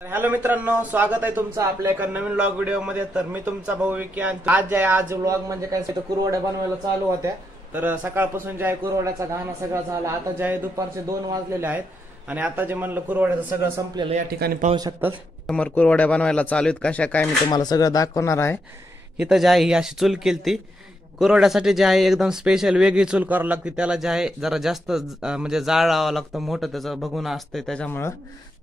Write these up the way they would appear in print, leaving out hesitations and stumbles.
Hello मित्रांनो, स्वागत आहे तुमचं आपल्या एका नवीन व्लॉग व्हिडिओ मध्ये। तर मी तुमचा भाऊ विकी आणि आज व्लॉग म्हणजे काय तर कुरवड्या बनवायला चालू होत्या। तर सकाळपासून जे आहे कुरवड्याचा घाणा सगळा झाला। आता जे आहे दुपारचे 2 वाजलेले आहेत आणि आता जे म्हणलं कुरवड्याचं सगळं संपलेलं। या ठिकाणी पाहू शकतात समोर कुरवड्या बनवायला चालू आहेत। कशा काय मी तुम्हाला सगळं दाखवणार आहे। इथं जे आहे ही अशी चूल केलती कुरवड्यासाठी, जे आहे एकदम स्पेशल वेगळी चूल करावी लागते। त्याला जे आहे जरा जास्त म्हणजे जाळ लावावं लागतं, मोठं त्याचं बघून असतंय त्याच्यामुळं।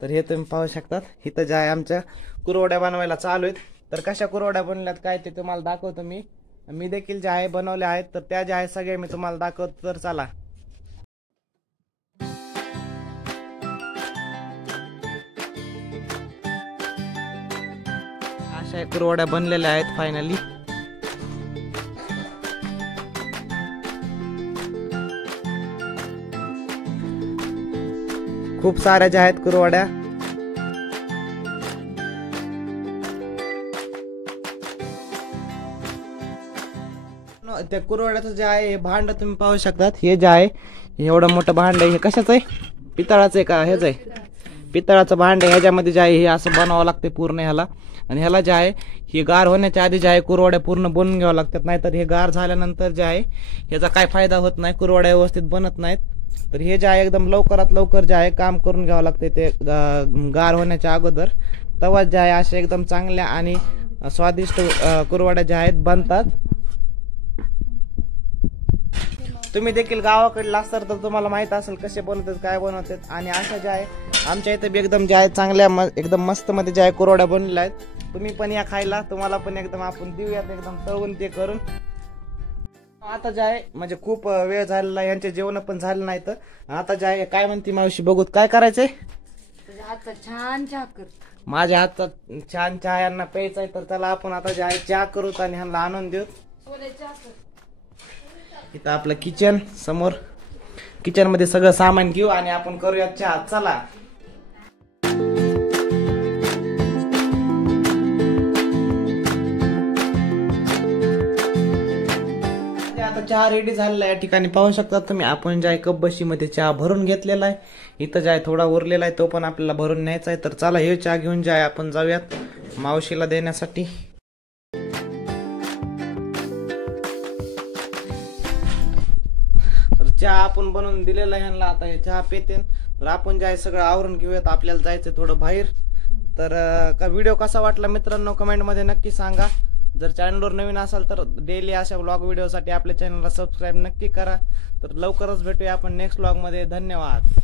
तर हे तुम्ही पाहू शकतात इथं जे आहे आमच्या कुरवड्या बनवायला चालू आहेत। तर कशा कुरवड्या बनल्यात काय ते तुम्हाला दाखवतो मी देखील जे आहे बनवल्या आहेत। तर त्या ज्या आहे सगळे मी तुम्हाला दाखवतो, तर चला। अशा कुरवड्या बनलेल्या आहेत फायनली। खूप साऱ्या ज्या आहेत कुरवड्या। त्या कुरवड्याचं जे आहे भांड तुम्ही पाहू शकतात। हे जे आहे एवढं मोठं भांड आहे, हे कशाचं आहे? पितळाचं आहे का? हेच आहे पितळाचं भांड आहे। ह्याच्यामध्ये जे आहे हे असं बनावं लागते पूर्ण ह्याला। आणि ह्याला जे आहे हे गार होण्याच्या आधी जे आहे कुरवड्या पूर्ण बनवून घ्यावं लागतात, नाहीतर हे गार झाल्यानंतर जे आहे ह्याचा काय फायदा होत नाही, कुरवड्या व्यवस्थित बनत नाहीत। तर हे जे आहे एकदम लवकरात लवकर जे आहे काम करून घ्यावं लागते ते गार होण्याच्या अगोदर। तेव्हा जे आहे अशा एकदम चांगल्या आणि स्वादिष्ट कुरवड्या ज्या आहेत बनतात। तुम्ही देखील गावाकडला असतात तर तुम्हाला माहित असेल कसे बनवतात, काय बनवतात। आणि अशा ज्या आहे आमच्या इथे बी एकदम ज्या आहे चांगल्या एकदम मस्त मध्ये ज्या आहे कुरवड्या बनलेल्या आहेत। तुम्ही पण या खायला, तुम्हाला पण एकदम आपण देऊयात एकदम तळून ते करून। आता जे आहे म्हणजे खूप वेळ झालेला, यांचे जेवण पण झालं नाही। तर आता जे आहे काय म्हणते मावशी, बघूत काय करायचंय? हातचा छान चहा कर। माझ्या हातचा छान चहा यांना प्यायचा आहे। तर त्याला आपण आता जे आहे चहा करूत आणि ह्यांना आणून देऊ। इथं आपलं किचन समोर, किचन मध्ये सगळं सामान घेऊ आणि आपण करूया चहा। चला आता चहा रेडी झालेला आहे। या ठिकाणी पाहू शकता तुम्ही, आपण जे आहे कप बशी मध्ये चहा भरून घेतलेला आहे। इथं जे आहे थोडा उरलेला आहे, तो पण आपल्याला भरून न्यायचा आहे। तर चला हे चहा घेऊन जे आहे आपण जाऊयात मावशीला देण्यासाठी। तर चहा आपण बनवून दिलेला आहे ह्यांना, आता हे चहा पिते। तर आपण जे आहे सगळं आवरून घेऊयात, आपल्याला जायचं थोडं बाहेर। तर व्हिडिओ कसा वाटला मित्रांनो कमेंट मध्ये नक्की सांगा। जर चॅनलवर नवीन असाल तर डेली अशा व्लॉग व्हिडिओसाठी आपल्या चॅनलला सबस्क्राईब नक्की करा। तर लवकरच भेटूया आपण नेक्स्ट व्लॉग मध्ये। धन्यवाद।